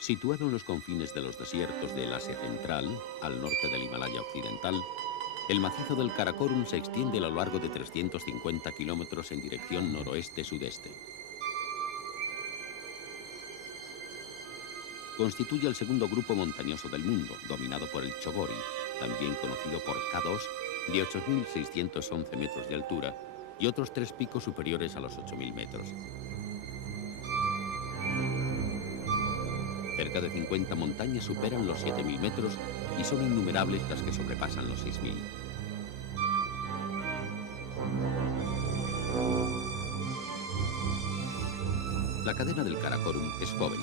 Situado en los confines de los desiertos del Asia Central, al norte del Himalaya Occidental, el macizo del Karakorum se extiende a lo largo de 350 kilómetros en dirección noroeste-sudeste. Constituye el segundo grupo montañoso del mundo, dominado por el Chogori, también conocido por K2, de 8.611 metros de altura, y otros 3 picos superiores a los 8.000 metros. Cerca de 50 montañas superan los 7.000 metros y son innumerables las que sobrepasan los 6.000. La cadena del Karakorum es joven.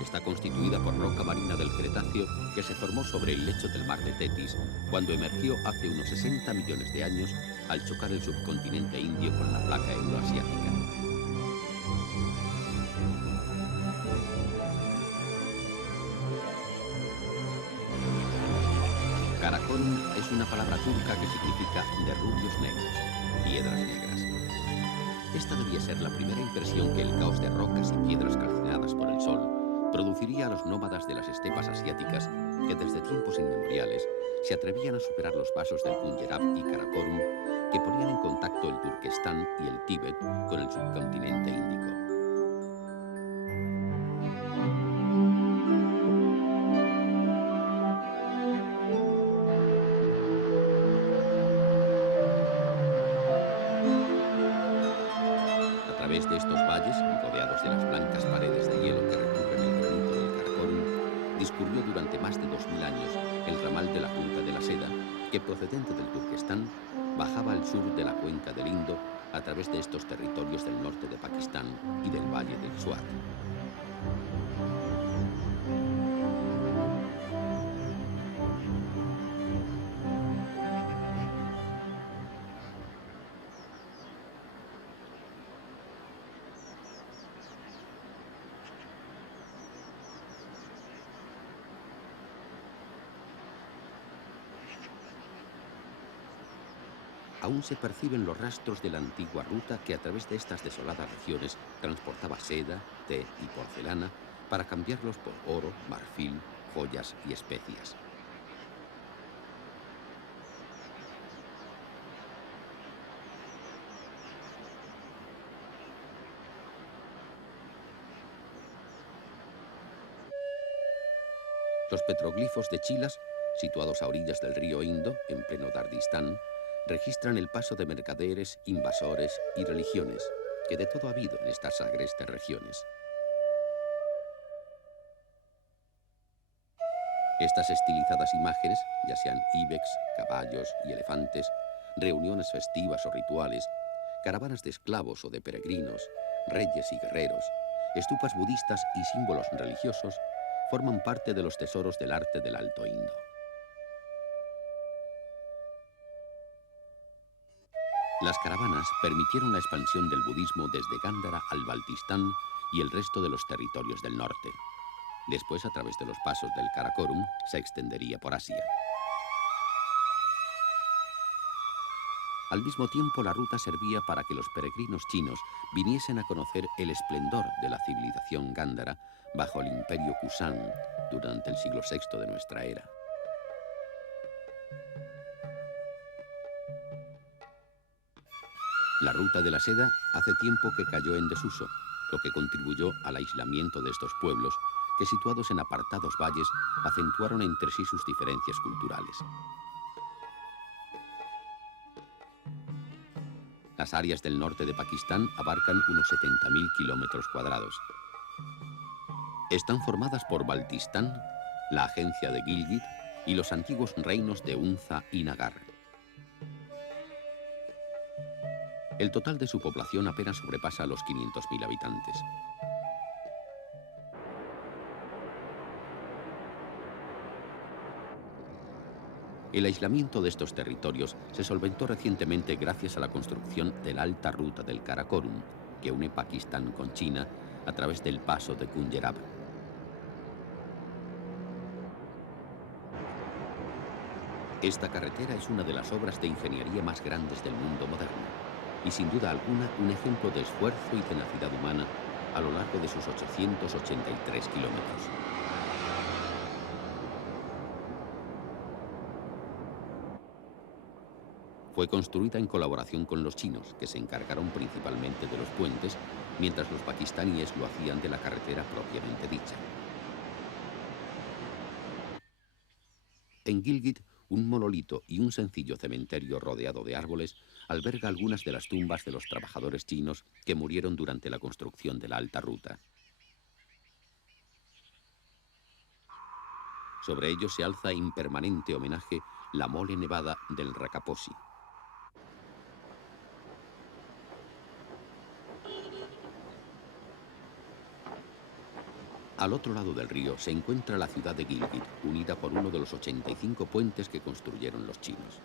Está constituida por roca marina del Cretáceo que se formó sobre el lecho del mar de Tetis cuando emergió hace unos 60 millones de años al chocar el subcontinente indio con la placa euroasiática. Karakorum es una palabra turca que significa de rubios negros, piedras negras. Esta debía ser la primera impresión que el caos de rocas y piedras calcinadas por el sol produciría a los nómadas de las estepas asiáticas que desde tiempos inmemoriales se atrevían a superar los pasos del Punjab y Karakorum que ponían en contacto el Turquestán y el Tíbet con el subcontinente índico. A través de estos valles, rodeados de las blancas paredes de hielo que recubren el granito del Karakorum, discurrió durante más de 2000 años el ramal de la Ruta de la Seda, que procedente del Turquestán, bajaba al sur de la cuenca del Indo a través de estos territorios del norte de Pakistán y del valle del Swat. Aún se perciben los rastros de la antigua ruta que a través de estas desoladas regiones transportaba seda, té y porcelana para cambiarlos por oro, marfil, joyas y especias. Los petroglifos de Chilas, situados a orillas del río Indo, en pleno Dardistán, registran el paso de mercaderes, invasores y religiones, que de todo ha habido en estas agrestes regiones. Estas estilizadas imágenes, ya sean íbex, caballos y elefantes, reuniones festivas o rituales, caravanas de esclavos o de peregrinos, reyes y guerreros, estupas budistas y símbolos religiosos, forman parte de los tesoros del arte del Alto Indo. Las caravanas permitieron la expansión del budismo desde Gándhara al Baltistán y el resto de los territorios del norte. Después, a través de los pasos del Karakorum, se extendería por Asia. Al mismo tiempo, la ruta servía para que los peregrinos chinos viniesen a conocer el esplendor de la civilización gándara bajo el imperio Kushan durante el siglo VI de nuestra era. La ruta de la seda hace tiempo que cayó en desuso, lo que contribuyó al aislamiento de estos pueblos, que situados en apartados valles acentuaron entre sí sus diferencias culturales. Las áreas del norte de Pakistán abarcan unos 70.000 kilómetros cuadrados. Están formadas por Baltistán, la agencia de Gilgit y los antiguos reinos de Unza y Nagar. El total de su población apenas sobrepasa los 500.000 habitantes. El aislamiento de estos territorios se solventó recientemente gracias a la construcción de la alta ruta del Karakorum, que une Pakistán con China a través del paso de Punjab. Esta carretera es una de las obras de ingeniería más grandes del mundo moderno y sin duda alguna un ejemplo de esfuerzo y tenacidad humana a lo largo de sus 883 kilómetros. Fue construida en colaboración con los chinos, que se encargaron principalmente de los puentes, mientras los pakistaníes lo hacían de la carretera propiamente dicha. En Gilgit, un monolito y un sencillo cementerio rodeado de árboles alberga algunas de las tumbas de los trabajadores chinos que murieron durante la construcción de la alta ruta. Sobre ellos se alza en permanente homenaje la mole nevada del Rakaposi. Al otro lado del río se encuentra la ciudad de Gilgit, unida por uno de los 85 puentes que construyeron los chinos.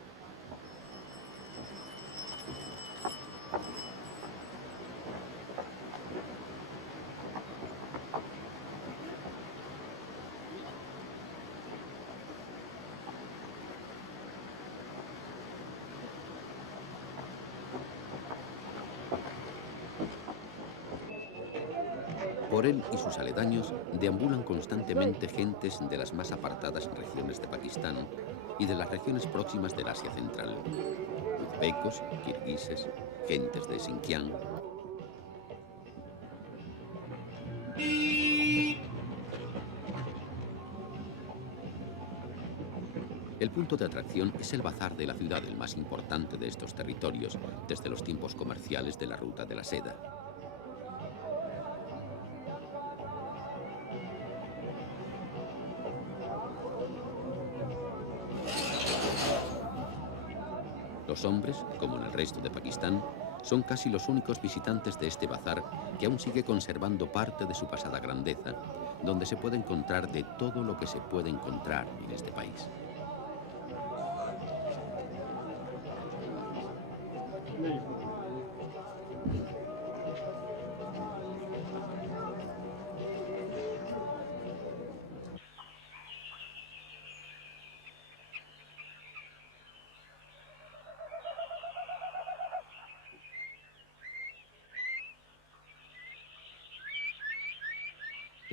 Por él y sus aledaños deambulan constantemente gentes de las más apartadas regiones de Pakistán y de las regiones próximas del Asia Central. Uzbecos, kirguises, gentes de Xinjiang. El punto de atracción es el bazar de la ciudad, el más importante de estos territorios, desde los tiempos comerciales de la ruta de la seda. Los hombres, como en el resto de Pakistán, son casi los únicos visitantes de este bazar que aún sigue conservando parte de su pasada grandeza, donde se puede encontrar de todo lo que se puede encontrar en este país.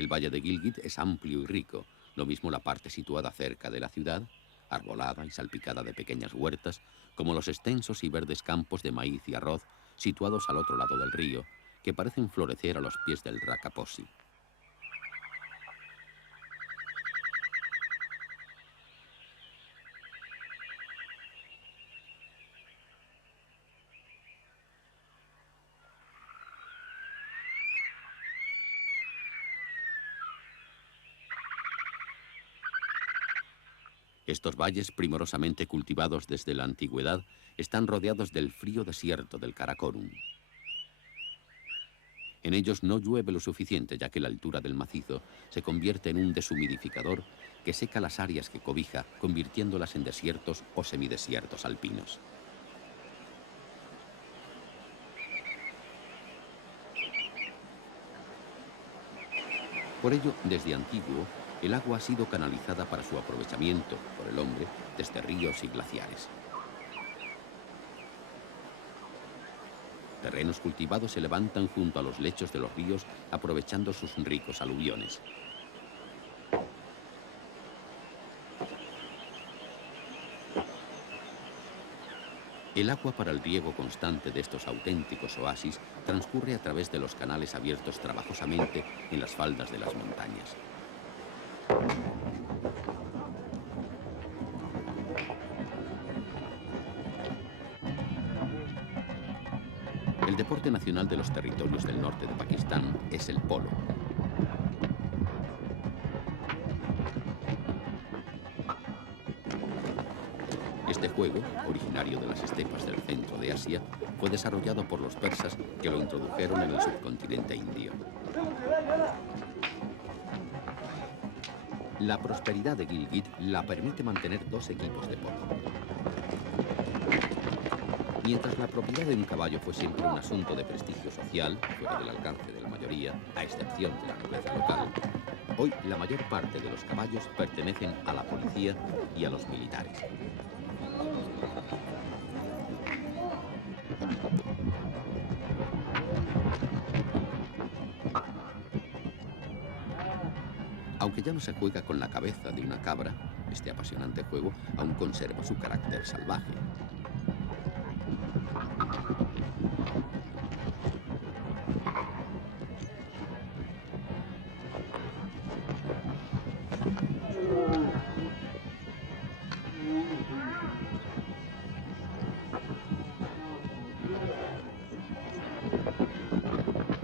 El valle de Gilgit es amplio y rico, lo mismo la parte situada cerca de la ciudad, arbolada y salpicada de pequeñas huertas, como los extensos y verdes campos de maíz y arroz situados al otro lado del río, que parecen florecer a los pies del Rakaposi. Estos valles, primorosamente cultivados desde la antigüedad, están rodeados del frío desierto del Karakorum. En ellos no llueve lo suficiente, ya que la altura del macizo se convierte en un deshumidificador que seca las áreas que cobija, convirtiéndolas en desiertos o semidesiertos alpinos. Por ello, desde antiguo, el agua ha sido canalizada para su aprovechamiento por el hombre desde ríos y glaciares. Terrenos cultivados se levantan junto a los lechos de los ríos, aprovechando sus ricos aluviones. El agua para el riego constante de estos auténticos oasis transcurre a través de los canales abiertos trabajosamente en las faldas de las montañas. El deporte nacional de los territorios del norte de Pakistán es el polo. Este juego, originario de las estepas del centro de Asia, fue desarrollado por los persas que lo introdujeron en el subcontinente indio. La prosperidad de Gilgit la permite mantener dos equipos de polo. Mientras la propiedad de un caballo fue siempre un asunto de prestigio social, fuera del alcance de la mayoría, a excepción de la nobleza local, hoy la mayor parte de los caballos pertenecen a la policía y a los militares. Aunque ya no se juega con la cabeza de una cabra, este apasionante juego aún conserva su carácter salvaje.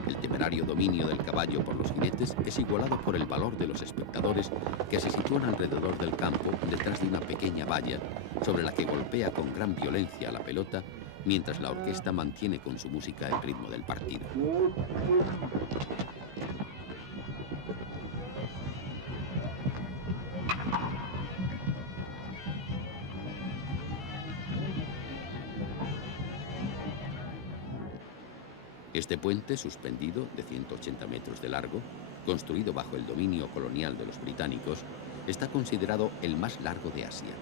El temerario dominio del caballo por los jinetes es igualado por el valor de los espectadores que se sitúan alrededor del campo detrás de una pequeña valla sobre la que golpea con gran violencia la pelota mientras la orquesta mantiene con su música el ritmo del partido. Este puente, suspendido de 180 metros de largo, construido bajo el dominio colonial de los británicos, está considerado el más largo de Asia.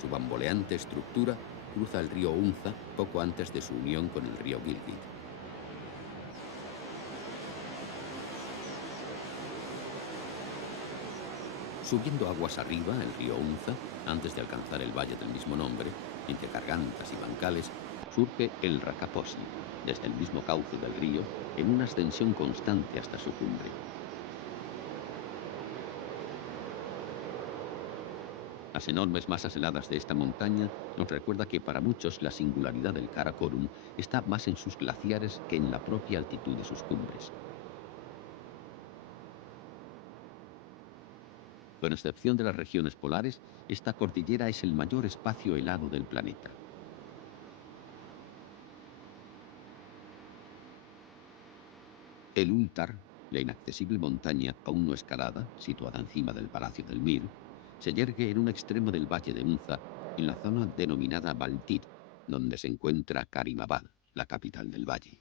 Su bamboleante estructura cruza el río Unza poco antes de su unión con el río Gilgit. Subiendo aguas arriba, el río Unza, antes de alcanzar el valle del mismo nombre, entre gargantas y bancales, surge el Rakaposi, desde el mismo cauce del río, en una ascensión constante hasta su cumbre. Las enormes masas heladas de esta montaña nos recuerda que para muchos la singularidad del Karakorum está más en sus glaciares que en la propia altitud de sus cumbres. Con excepción de las regiones polares, esta cordillera es el mayor espacio helado del planeta. El Ultar, la inaccesible montaña aún no escalada, situada encima del Palacio del Mir, se yergue en un extremo del valle de Unza, en la zona denominada Baltit, donde se encuentra Karimabad, la capital del valle.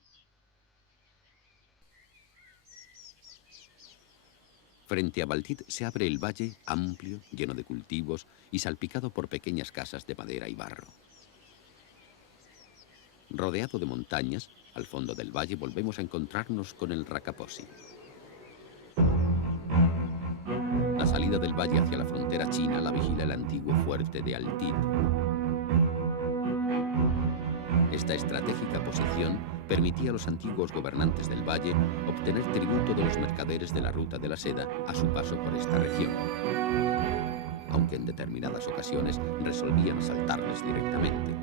Frente a Baltit se abre el valle amplio, lleno de cultivos y salpicado por pequeñas casas de madera y barro. Rodeado de montañas, al fondo del valle volvemos a encontrarnos con el Rakaposi. La salida del valle hacia la frontera china la vigila el antiguo fuerte de Altit. Esta estratégica posición permitía a los antiguos gobernantes del valle obtener tributo de los mercaderes de la ruta de la seda a su paso por esta región, aunque en determinadas ocasiones resolvían asaltarles directamente.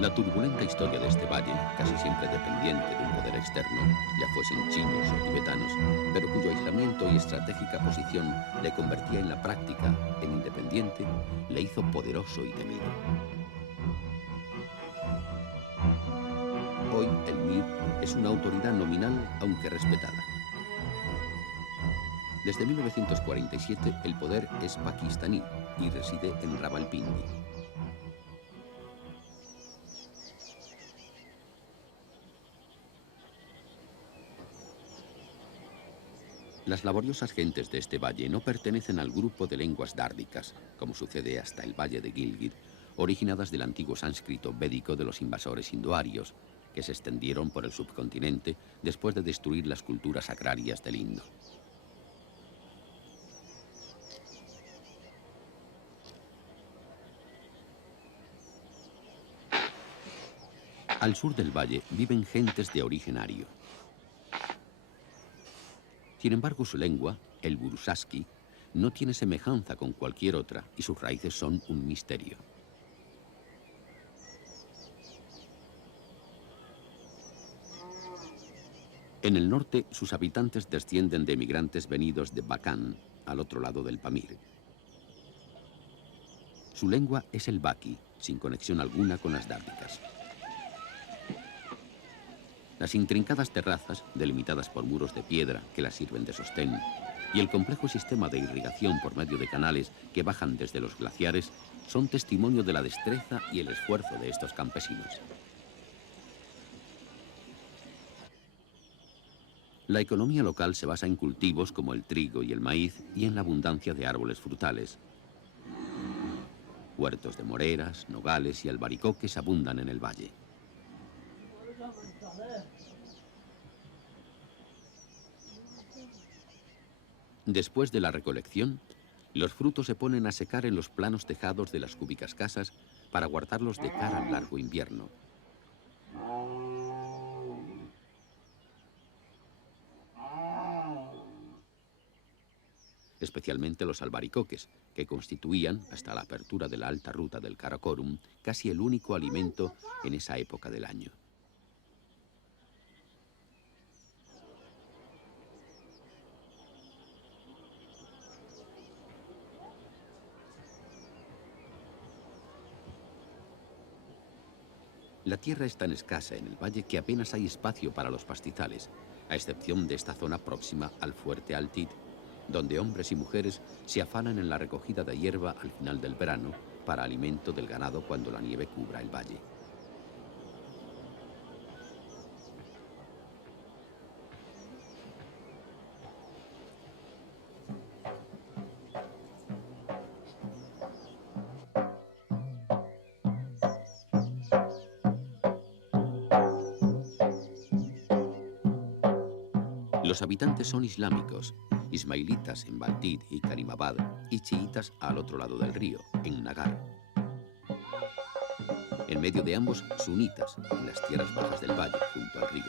La turbulenta historia de este valle, casi siempre dependiente de un poder externo, ya fuesen chinos o tibetanos, pero cuyo aislamiento y estratégica posición le convertía en la práctica en independiente, le hizo poderoso y temido. Hoy el Mir es una autoridad nominal, aunque respetada. Desde 1947 el poder es pakistaní y reside en Rawalpindi. Las laboriosas gentes de este valle no pertenecen al grupo de lenguas dárdicas, como sucede hasta el valle de Gilgit, originadas del antiguo sánscrito védico de los invasores indoarios, que se extendieron por el subcontinente después de destruir las culturas agrarias del Indo. Al sur del valle viven gentes de origen ario. Sin embargo, su lengua, el Burusaski, no tiene semejanza con cualquier otra y sus raíces son un misterio. En el norte, sus habitantes descienden de emigrantes venidos de Bakán, al otro lado del Pamir. Su lengua es el baki, sin conexión alguna con las dárdicas. Las intrincadas terrazas, delimitadas por muros de piedra que las sirven de sostén, y el complejo sistema de irrigación por medio de canales que bajan desde los glaciares, son testimonio de la destreza y el esfuerzo de estos campesinos. La economía local se basa en cultivos como el trigo y el maíz y en la abundancia de árboles frutales. Huertos de moreras, nogales y albaricoques abundan en el valle. Después de la recolección, los frutos se ponen a secar en los planos tejados de las cúbicas casas para guardarlos de cara al largo invierno. Especialmente los albaricoques, que constituían, hasta la apertura de la alta ruta del Karakorum, casi el único alimento en esa época del año. La tierra es tan escasa en el valle que apenas hay espacio para los pastizales, a excepción de esta zona próxima al fuerte Altit, donde hombres y mujeres se afanan en la recogida de hierba al final del verano para alimento del ganado cuando la nieve cubra el valle. Los habitantes son islámicos, ismailitas en Baltit y Karimabad y chiitas al otro lado del río, en Nagar. En medio de ambos, sunitas, en las tierras bajas del valle, junto al río.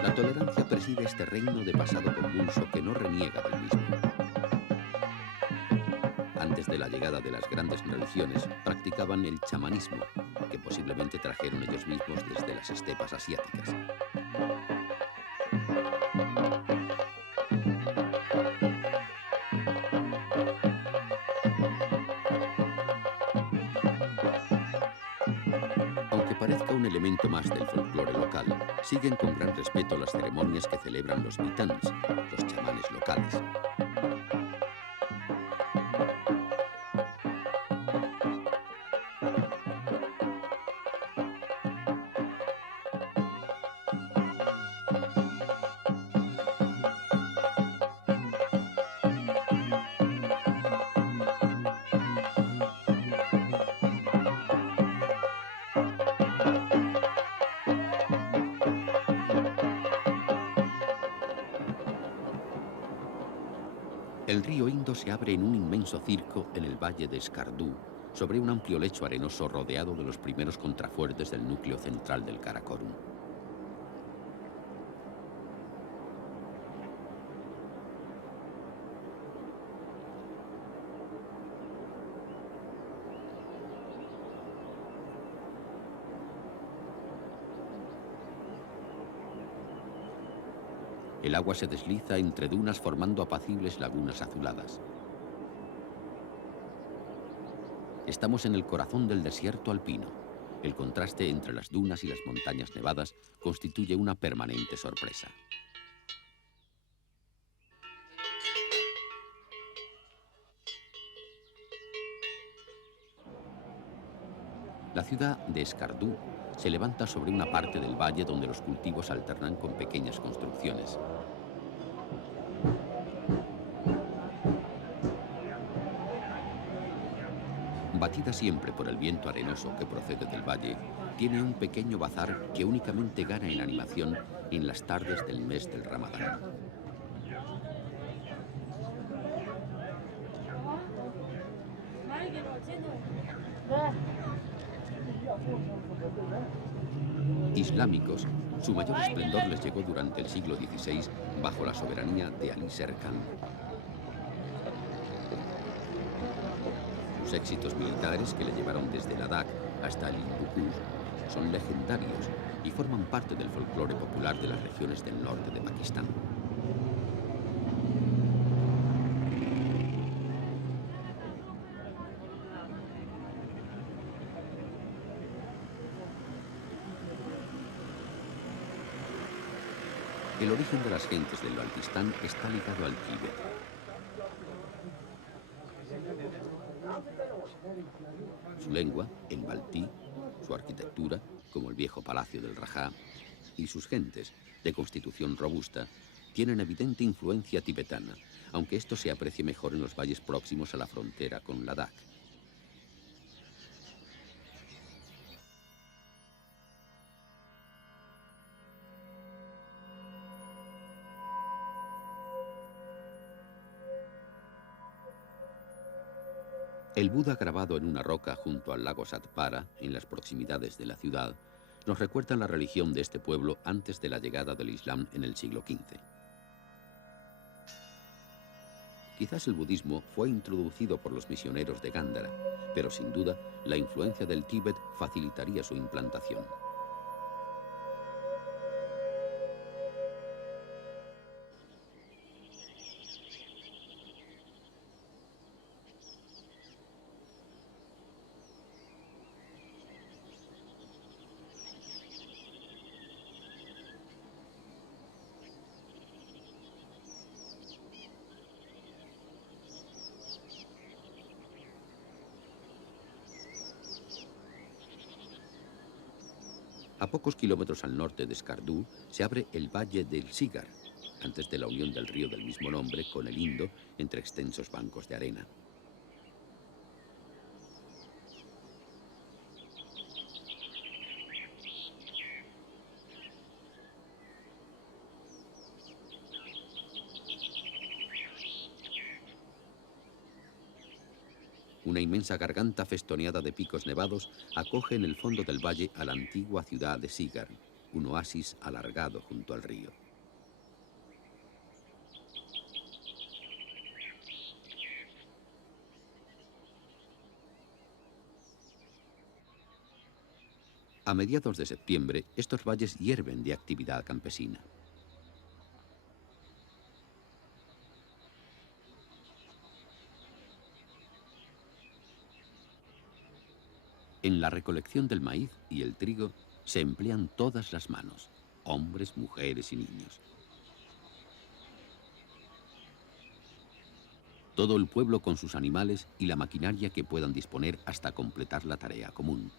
La tolerancia preside este reino de pasado convulso que no reniega del mismo. Antes de la llegada de las grandes religiones, practicaban el chamanismo, que posiblemente trajeron ellos mismos desde las estepas asiáticas. Aunque parezca un elemento más del folclore local, siguen con gran respeto las ceremonias que celebran los mitans, los chamanes locales. El río Indo se abre en un inmenso circo en el valle de Skardú, sobre un amplio lecho arenoso rodeado de los primeros contrafuertes del núcleo central del Karakorum. El agua se desliza entre dunas formando apacibles lagunas azuladas. Estamos en el corazón del desierto alpino. El contraste entre las dunas y las montañas nevadas constituye una permanente sorpresa. La ciudad de Skardú se levanta sobre una parte del valle donde los cultivos alternan con pequeñas construcciones. Batida siempre por el viento arenoso que procede del valle, tiene un pequeño bazar que únicamente gana en animación en las tardes del mes del Ramadán. Islámicos, su mayor esplendor les llegó durante el siglo XVI bajo la soberanía de Ali Sher Khan. Sus éxitos militares, que le llevaron desde Ladakh hasta el Hindukush, son legendarios y forman parte del folclore popular de las regiones del norte de Pakistán. El origen de las gentes del Baltistán está ligado al Tíbet. Su lengua, el baltí, su arquitectura, como el viejo palacio del Rajá, y sus gentes, de constitución robusta, tienen evidente influencia tibetana, aunque esto se aprecie mejor en los valles próximos a la frontera con Ladakh. El Buda grabado en una roca junto al lago Satpara, en las proximidades de la ciudad, nos recuerda la religión de este pueblo antes de la llegada del Islam en el siglo XV. Quizás el budismo fue introducido por los misioneros de Gándara, pero sin duda la influencia del Tíbet facilitaría su implantación. A pocos kilómetros al norte de Skardú se abre el valle del Sigar, antes de la unión del río del mismo nombre con el Indo entre extensos bancos de arena. Una inmensa garganta festoneada de picos nevados acoge en el fondo del valle a la antigua ciudad de Sigar, un oasis alargado junto al río. A mediados de septiembre, estos valles hierven de actividad campesina. En la recolección del maíz y el trigo se emplean todas las manos, hombres, mujeres y niños. Todo el pueblo con sus animales y la maquinaria que puedan disponer hasta completar la tarea común.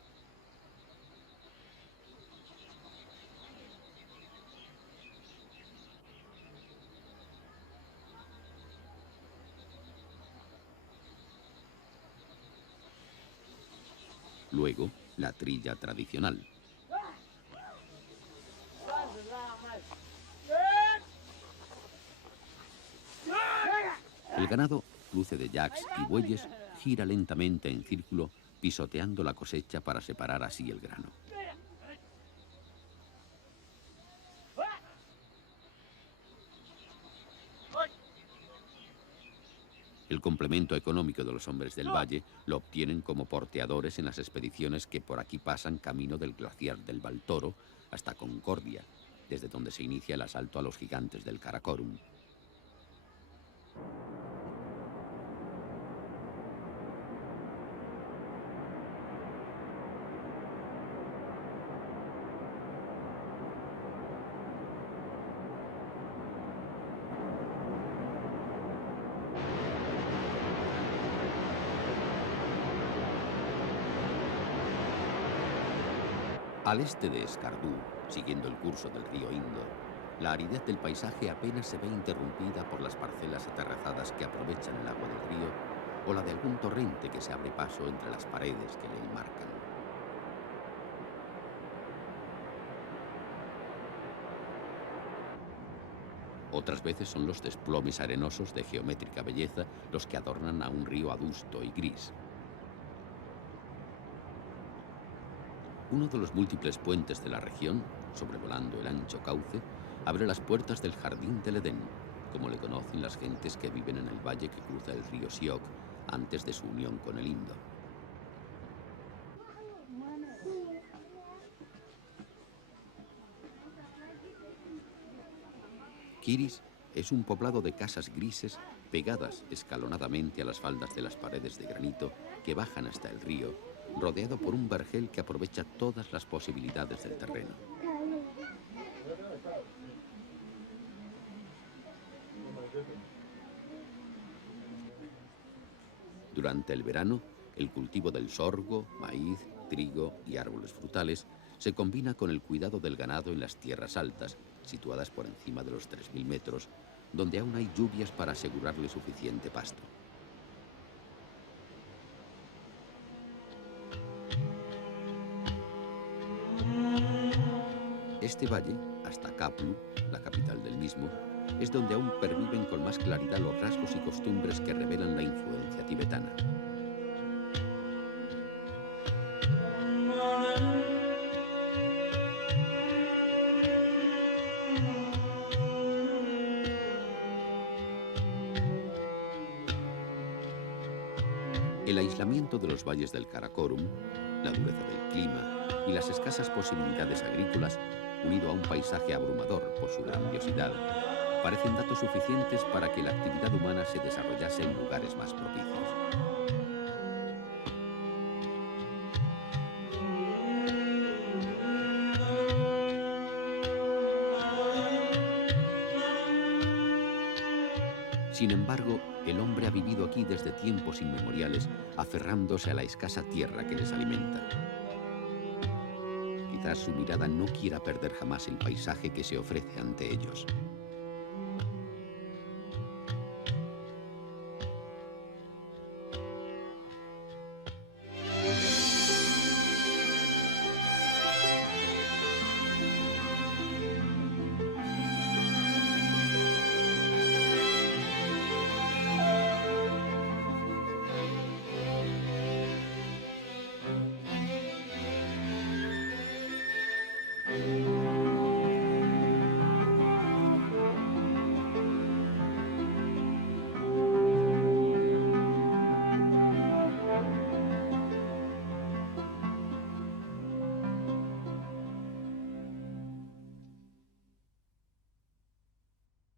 Luego, la trilla tradicional. El ganado, cruce de yaks y bueyes, gira lentamente en círculo, pisoteando la cosecha para separar así el grano. El complemento económico de los hombres del valle lo obtienen como porteadores en las expediciones que por aquí pasan camino del glaciar del Baltoro hasta Concordia, desde donde se inicia el asalto a los gigantes del Karakorum. Al este de Skardú, siguiendo el curso del río Indo, la aridez del paisaje apenas se ve interrumpida por las parcelas aterrazadas que aprovechan el agua del río o la de algún torrente que se abre paso entre las paredes que le enmarcan. Otras veces son los desplomes arenosos de geométrica belleza los que adornan a un río adusto y gris. Uno de los múltiples puentes de la región, sobrevolando el ancho cauce, abre las puertas del Jardín del Edén, como le conocen las gentes que viven en el valle que cruza el río Siok antes de su unión con el Indo. Kiris es un poblado de casas grises pegadas escalonadamente a las faldas de las paredes de granito que bajan hasta el río, rodeado por un vergel que aprovecha todas las posibilidades del terreno. Durante el verano, el cultivo del sorgo, maíz, trigo y árboles frutales se combina con el cuidado del ganado en las tierras altas, situadas por encima de los 3000 metros, donde aún hay lluvias para asegurarle suficiente pasto. Este valle, hasta Kaplu, la capital del mismo, es donde aún perviven con más claridad los rasgos y costumbres que revelan la influencia tibetana. aislamiento de los valles del Karakorum, la dureza del clima y las escasas posibilidades agrícolas, unido a un paisaje abrumador por su grandiosidad, parecen datos suficientes para que la actividad humana se desarrollase en lugares más propicios. Sin embargo, el hombre ha vivido aquí desde tiempos inmemoriales, aferrándose a la escasa tierra que les alimenta. Quizás su mirada no quiera perder jamás el paisaje que se ofrece ante ellos.